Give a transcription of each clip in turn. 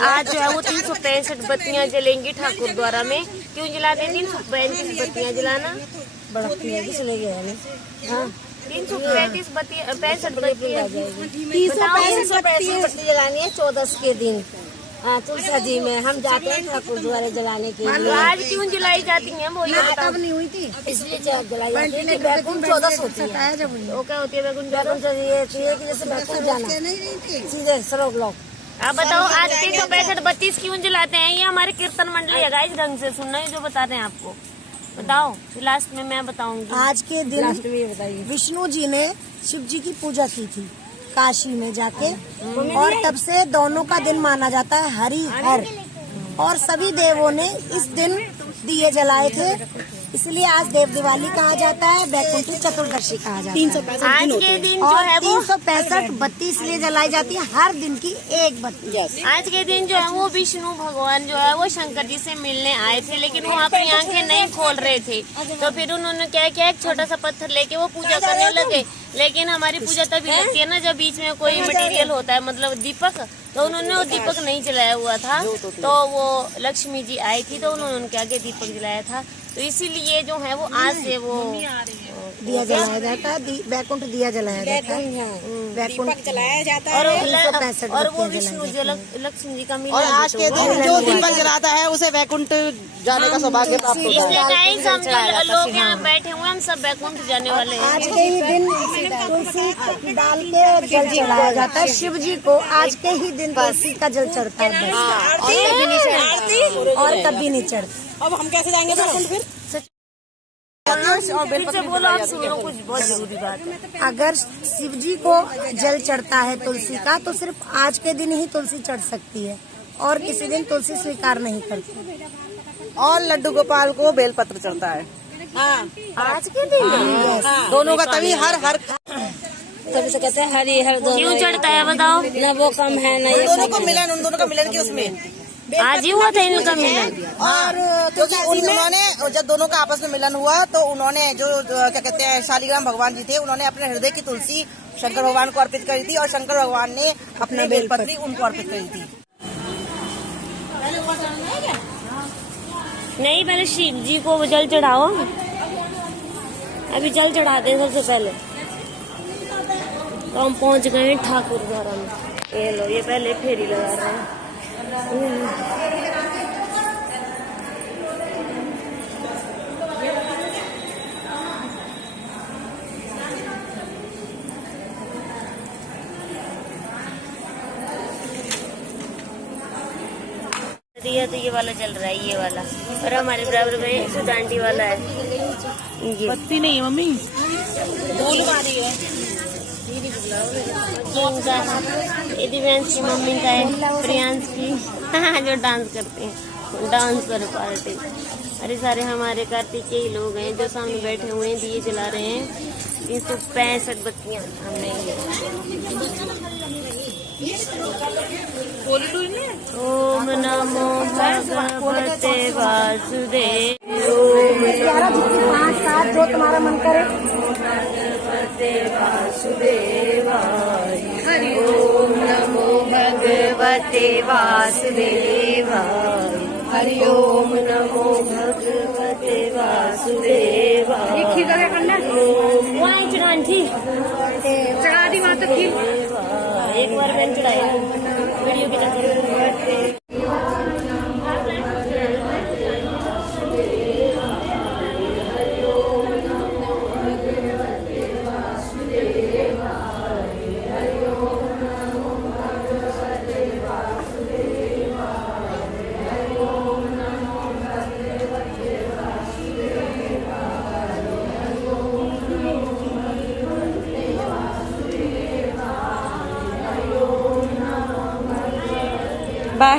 आज जो है वो 365 बत्तियां जलेंगी ठाकुर द्वारा में। क्यों जलाते हैं 335 बत्तियां जलाना? बड़ा चले गया है। हाँ 335 बत्तियां 65 बत्तियां 365 बत्ती जलानी है 14 के दिन। हाँ तुलसा जी में हम जाते हैं ठाकुर द्वारा जलाने के लिए। आज क्यों जलाई जाती हैं वो ये बताओ। नहीं हुई थी इसलिए जलाई जाती है। बैकुंठ 14 होती है। वो क्या होती है बैकुंठ? ये कि जैसे बैकुंठ जाना सीधे सरोग लोग। आप बताओ आज 365 बत्ती क्यों जलाते हैं? ये हमारे कीर्तन मंडली है गाइस, ढंग से सुनना है जो बताते हैं आपको। बताओ लास्ट में मैं बताऊंगी। आज के दिन विष्णु जी ने शिव जी की पूजा की थी काशी में जाके, और तब से दोनों का दिन माना जाता है हरि हर। और सभी देवों ने इस दिन दिए जलाए थे, इसलिए आज देव दिवाली कहा जाता है, बैकुंठ चतुर्दशी कहा जाता है। 365 आज के दिन जो है वो 365 बत्ती इसलिए जलाई जाती है, हर दिन की एक बत्ती। आज के दिन जो है वो विष्णु भगवान जो है वो शंकर जी से मिलने आए थे, लेकिन वो अपनी आंखें नहीं खोल रहे थे। तो फिर उन्होंने क्या किया, एक छोटा सा पत्थर लेके वो पूजा करने लगे। लेकिन हमारी पूजा तभी लगती है ना जब बीच में कोई मटेरियल होता है, मतलब दीपक। तो उन्होंने वो दीपक नहीं जलाया हुआ था, तो वो लक्ष्मी जी आई थी तो उन्होंने क्या किया, दीपक जलाया था। तो इसीलिए जो है वो आज से वो दिया जलाया जाता है, बैकुंठ दिया जलाया जाता है, बैकुंठ जलाया जाता है। और वो विष्णु जो लक्ष्मी जी का मिलन। और आज के दिन जो दीपक जलाता है उसे बैकुंठ जाने का सौभाग्य प्राप्त होता है। इसलिए गाइस हम जो लोग यहाँ बैठे हुए हम सब बैकुंठ जाने वाले हैं। आज के ही दिन तुलसी डाल के जल चढ़ाया जाता है शिव जी को। आज के ही दिन तुलसी का जल चढ़ता है और कभी नहीं चढ़ता। अब हम कैसे जाएंगे बैकुंठ फिर? से बोलो आप सुनो कुछ बहुत जरूरी बात। अगर शिव जी को जल चढ़ता है तुलसी का, तो सिर्फ आज के दिन ही तुलसी चढ़ सकती है, और किसी दिन तुलसी स्वीकार नहीं करती। और लड्डू गोपाल को बेलपत्र चढ़ता है। हाँ आज के दिन दोनों का तभी हर तभी से कहते हैं हरि हर। क्यों चढ़ता है बताओ? न वो कम है न उन दोनों का मिलन की उसमें आज ही हुआ था इनका मिलन। और क्योंकि उन्होंने जब दोनों का आपस में मिलन हुआ तो उन्होंने जो क्या कहते हैं शालिग्राम भगवान जी थे, उन्होंने अपने हृदय की तुलसी शंकर भगवान को अर्पित करी थी, और शंकर भगवान ने अपने बेलपत्री उनको अर्पित करी थी। नहीं, पहले शिव जी को जल चढ़ाओ। अभी जल चढ़ाते हैं सबसे पहले। तो हम पहुंच गए ठाकुर द्वारा में। ये लो, ये पहले फेरी लगा रहे हैं। तो ये वाला चल रहा है, ये वाला। और हमारे बराबर में सुदांडी वाला है। ये बत्ती नहीं है मम्मी, धूल मारी है। ये दिव्यांश की मम्मी का है, प्रियांश की जो डांस करते हैं, डांस कर पार्टी। अरे सारे हमारे कार्तिक के ही लोग हैं जो सामने बैठे हुए हैं, दिए जला रहे हैं। 365 बत्तियां हमने ओम नमो भगवते वासुदेव। 5 7 जो तुम्हारा मन करे। भगवते वासुदेवाय। ओम नमो भगवते वासुदेवाय। हरि ओम नमो भगवते वासुदेवाय। वहाँ चढ़ान थी, चढ़ा दी वहाँ तक थी। एक बार मैंने चढ़ाया वीडियो के चक्कर। बाय।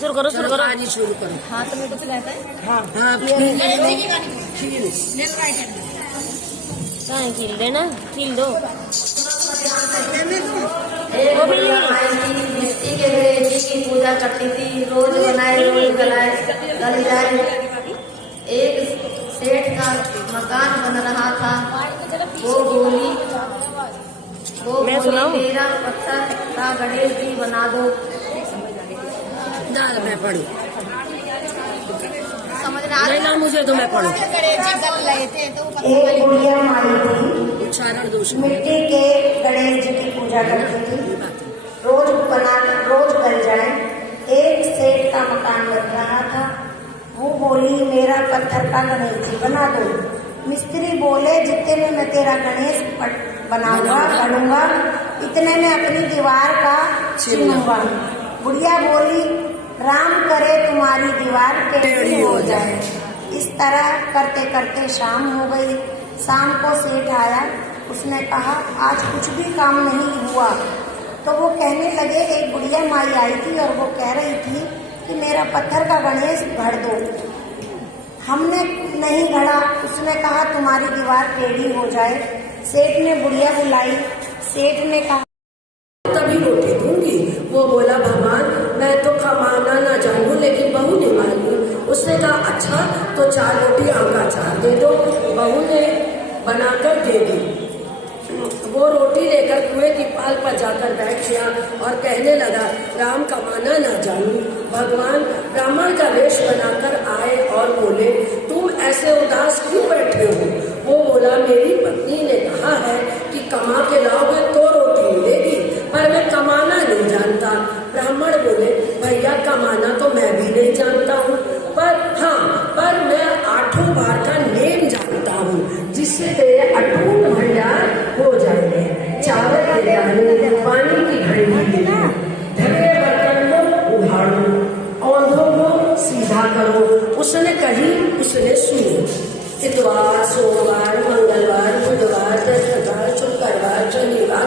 शुरू करो शुरू करो। आज ही शुरू करो। हाँ तो मेरे को तो रहता है। हाँ कहाँ खील देना, खील दो। एक मिट्टी के गणेश जी की पूजा करती थी, रोज बनाए रोज गल जाए। एक सेठ का मकान बन रहा था, वो बोली मेरा पत्थर का गणेश जी बना दो। मैं पढ़ू, समझ रहा है ना मुझे तो मैं पढ़ू। एक बुढ़िया माई थी, उच्चारण दोष मिट्टी के गणेश जी की पूजा करती थी, रोज गल जाए। एक सेठ का मकान बन रहा था, वो बोली मेरा पत्थर का गणेश जी बना दो। मिस्त्री बोले जितने में मैं तेरा गणेश बनाऊंगा गढ़ूंगा, इतने में अपनी दीवार का छीनूंगा। बुढ़िया बोली राम करे तुम्हारी दीवार टेढ़ी हो जाए। इस तरह करते करते शाम हो गई। शाम को सेठ आया, उसने कहा आज कुछ भी काम नहीं हुआ। तो वो कहने लगे एक बुढ़िया माई आई थी और वो कह रही थी कि मेरा पत्थर का गणेश गढ़ दो। हमने नहीं गढ़ा, उसने कहा तुम्हारी दीवार टेढ़ी हो जाए। सेठ ने बुढ़िया बुलाई, सेठ ने कहा तभी रोटी दूंगी। वो बोला भगवान मैं तो कमाना ना जानूं लेकिन बहू नहीं मानू। उसने कहा अच्छा तो 4 रोटी आम चार दे दो। बहू ने बनाकर दे दी। वो रोटी लेकर कुएं की पाल पर जाकर बैठ गया और कहने लगा राम कमाना ना जानूं। भगवान ब्राह्मण का वेश बनाकर आए और बोले तुम ऐसे उदास क्यों बैठे हो। वो बोला मेरी पत्नी ने कहा है कि कमा के लाओगे तो रोटी मिलेगी, पर मैं कमाना नहीं जानता। ब्राह्मण बोले भैया कमाना तो मैं भी नहीं जानता हूँ, पर मैं 8 बार का नेम जानता हूँ जिससे तेरे अटूट भंडार हो जाएंगे। चावल के दाने, पानी की घड़ी, ढके बर्तन को उघाड़ो, औंधों को सीधा करो। उसने कही, उसने सुनी। इतवार, सोमवार, मंगलवार, बुधवार, दशवार, शुक्रवार, शनिवार,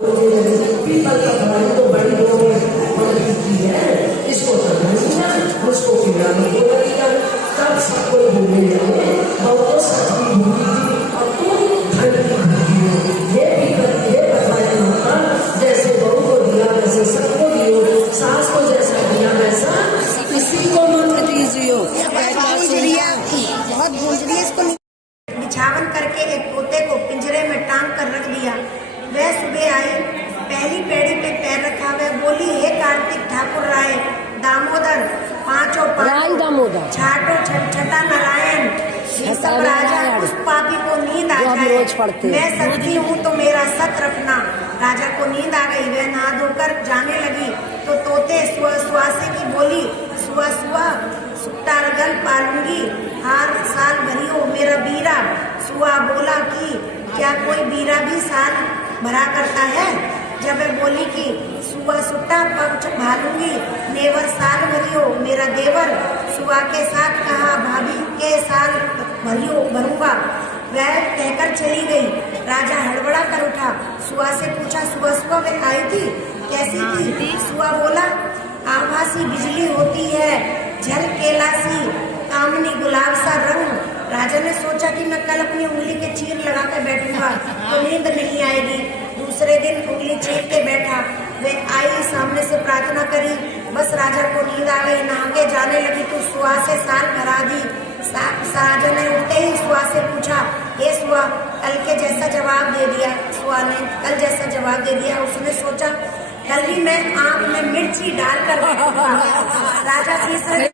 पीपल का भाई तो बड़ी है, इसको उसको कीड़ा नहीं बोलेगा। तब सबको भूले जाए बहुत सच्ची भूली थी और तुम घंटी भूली हो। ये बताया होता जैसे बहू को दिया वैसे सबको दियो, सास को जैसा दिया वैसा किसी को मत दीजिए। बहुत गूंज रही है। इसको बिछावन करके एक तोते को पिंजरे में टांग कर रख दिया। वह सुबह आई, पहली पेड़ी पे पैर रखा। वह बोली हे कार्तिक ठाकुर राय दामोदर, पांचों दामोदर, छाटो छठा नारायण, सब राजा उस पापी को नींद आ जाए। मैं सती हूँ तो मेरा सत रखना। राजा को नींद आ गई, वह नहा धोकर जाने लगी तो तोते सुहासे की बोली सुहा सुट्टारगल पालूंगी, हर साल भरियो मेरा बीरा। सुहा बोला कि क्या कोई बीरा भी साल भरा करता है। जब वह बोली कि सुहा सुट्टा पग भालूंगी, नेवर साल भरियो मेरा देवर। सुहा के साथ कहा भाभी के साल भरूंगा। वह कहकर चली गई। राजा हड़बड़ा कर उठा, सुहा से पूछा सुबह वह आई थी, कैसी थी। सुहा बोला आभासी बिजली होती है, झल केलासी, कामनी गुलाब सा रंग। राजा ने सोचा कि मैं कल अपनी उंगली के चीर लगा कर बैठूंगा तो नींद नहीं आएगी। दूसरे दिन उंगली चीर के बैठा। वह आई, सामने से प्रार्थना करी, बस राजा को नींद आ गई। नहा के जाने लगी तो सुहा से साल भरा दी। राजा ने उठते ही सुहा से पूछा हे सुहा कल के जैसा जवाब दे दिया। सुहा ने कल जैसा जवाब दे दिया। उसने सोचा कल ही मैं आँख में मिर्ची डालकर बैठूंगा। राजा तीसरे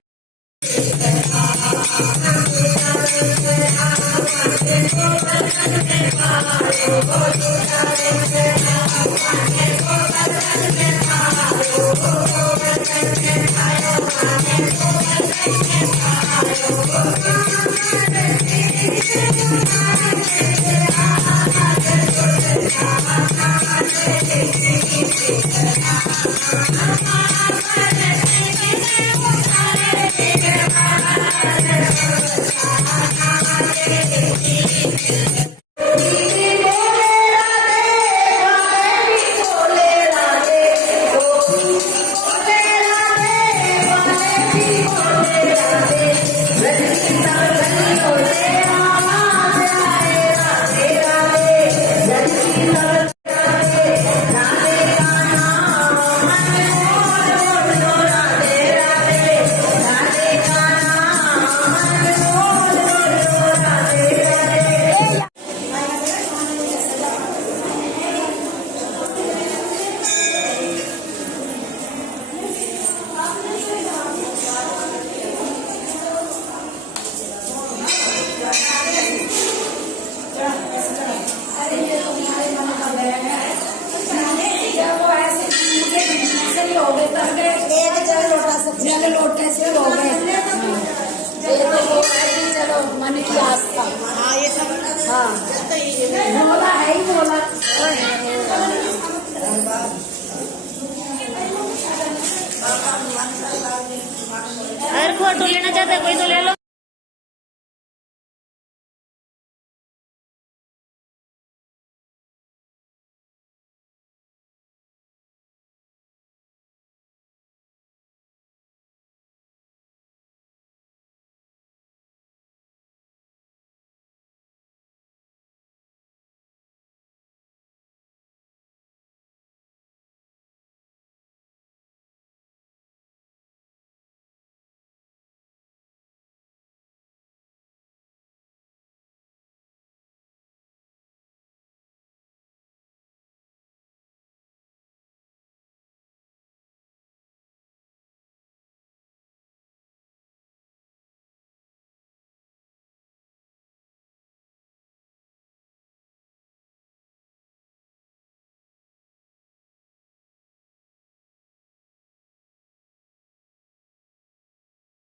जल लोटे से हो गए। चलो मन की आस्था। हाँ ये सब बोला है ही बोला। अगर फोटो लेना चाहते कोई तो ले लो।